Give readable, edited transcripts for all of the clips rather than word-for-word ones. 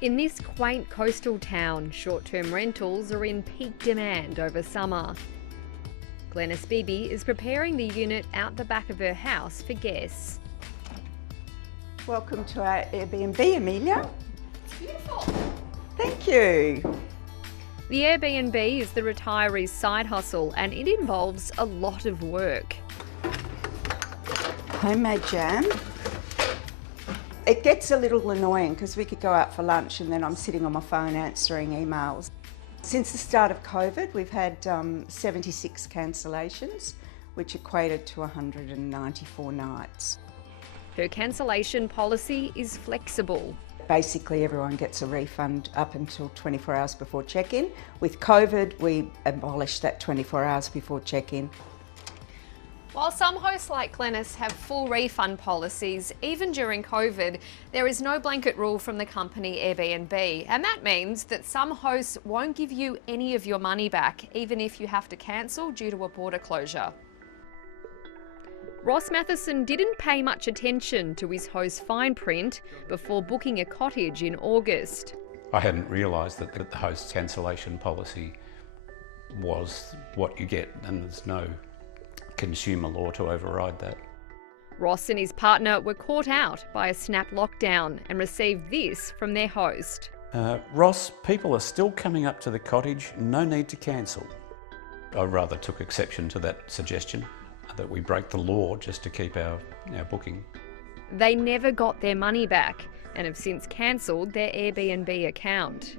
In this quaint coastal town, short-term rentals are in peak demand over summer. Glenys Bibby is preparing the unit out the back of her house for guests. Welcome to our Airbnb, Amelia. It's beautiful. Thank you. The Airbnb is the retiree's side hustle and it involves a lot of work. Homemade jam. It gets a little annoying because we could go out for lunch and then I'm sitting on my phone answering emails. Since the start of COVID, we've had 76 cancellations, which equated to 194 nights. Her cancellation policy is flexible. Basically, everyone gets a refund up until 24 hours before check-in. With COVID, we abolished that 24 hours before check-in. While some hosts like Glenys have full refund policies, even during COVID, there is no blanket rule from the company Airbnb. And that means that some hosts won't give you any of your money back, even if you have to cancel due to a border closure. Ross Mathieson didn't pay much attention to his host's fine print before booking a cottage in August. I hadn't realised that the host's cancellation policy was what you get, and there's no consumer law to override that. Ross and his partner were caught out by a snap lockdown and received this from their host. Ross, people are still coming up to the cottage, no need to cancel. I rather took exception to that suggestion, that we break the law just to keep our booking. They never got their money back and have since cancelled their Airbnb account.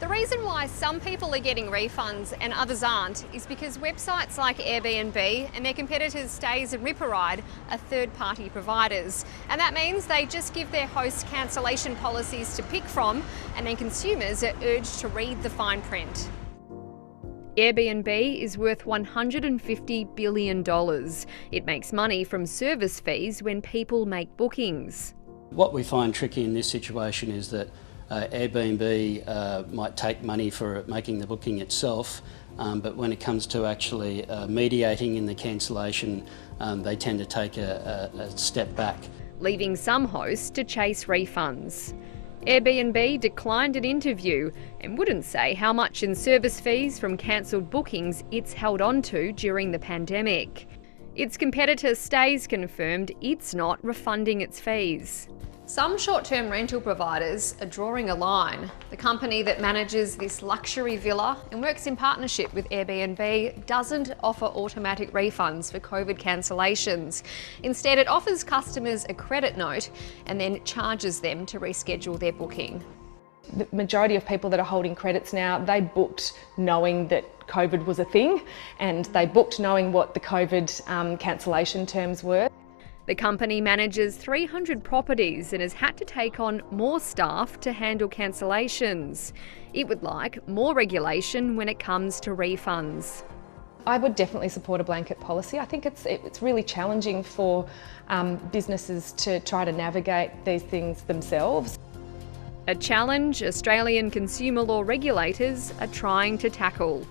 The reason why some people are getting refunds and others aren't is because websites like Airbnb and their competitors Stays and Ormerod are third-party providers. And that means they just give their hosts cancellation policies to pick from, and then consumers are urged to read the fine print. Airbnb is worth $150 billion. It makes money from service fees when people make bookings. What we find tricky in this situation is that Airbnb might take money for making the booking itself, but when it comes to actually mediating in the cancellation, they tend to take a step back, leaving some hosts to chase refunds. Airbnb declined an interview and wouldn't say how much in service fees from cancelled bookings it's held on to during the pandemic. Its competitor Stays confirmed it's not refunding its fees. Some short-term rental providers are drawing a line. The company that manages this luxury villa and works in partnership with Airbnb doesn't offer automatic refunds for COVID cancellations. Instead, it offers customers a credit note and then charges them to reschedule their booking. The majority of people that are holding credits now, they booked knowing that COVID was a thing, and they booked knowing what the COVID cancellation terms were. The company manages 300 properties and has had to take on more staff to handle cancellations. It would like more regulation when it comes to refunds. I would definitely support a blanket policy. I think it's really challenging for businesses to try to navigate these things themselves. A challenge Australian consumer law regulators are trying to tackle.